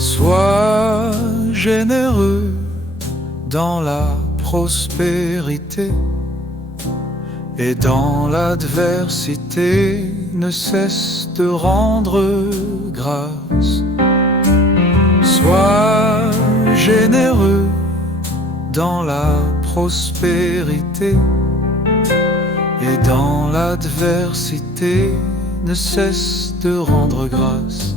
Sois généreux dans la prospérité, et dans l'adversité ne cesse de rendre grâce. Sois généreux dans la prospérité, et dans l'adversité ne cesse de rendre grâce.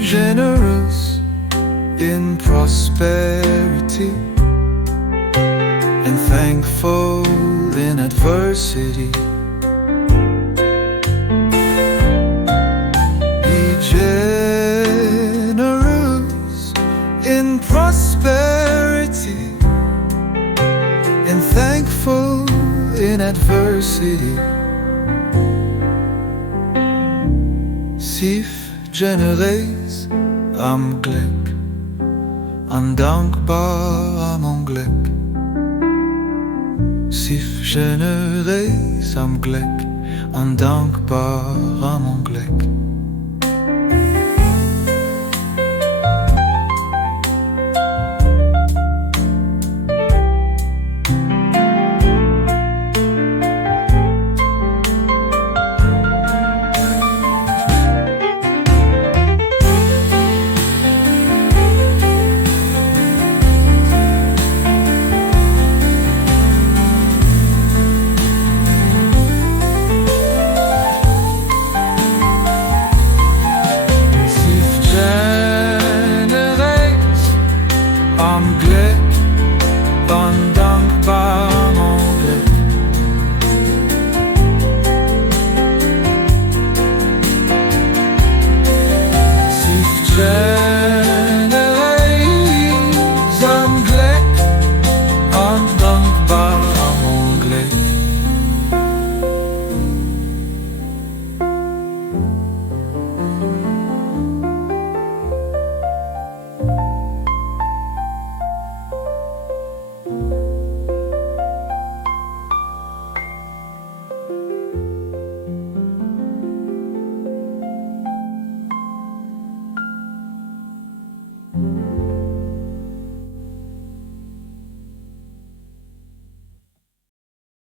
Generous in prosperity and thankful in adversity. Be generous in prosperity and thankful in adversity. Sif genereus am Glück, undankbar am Unglück. Sif genereus am Glück, undankbar am Unglück.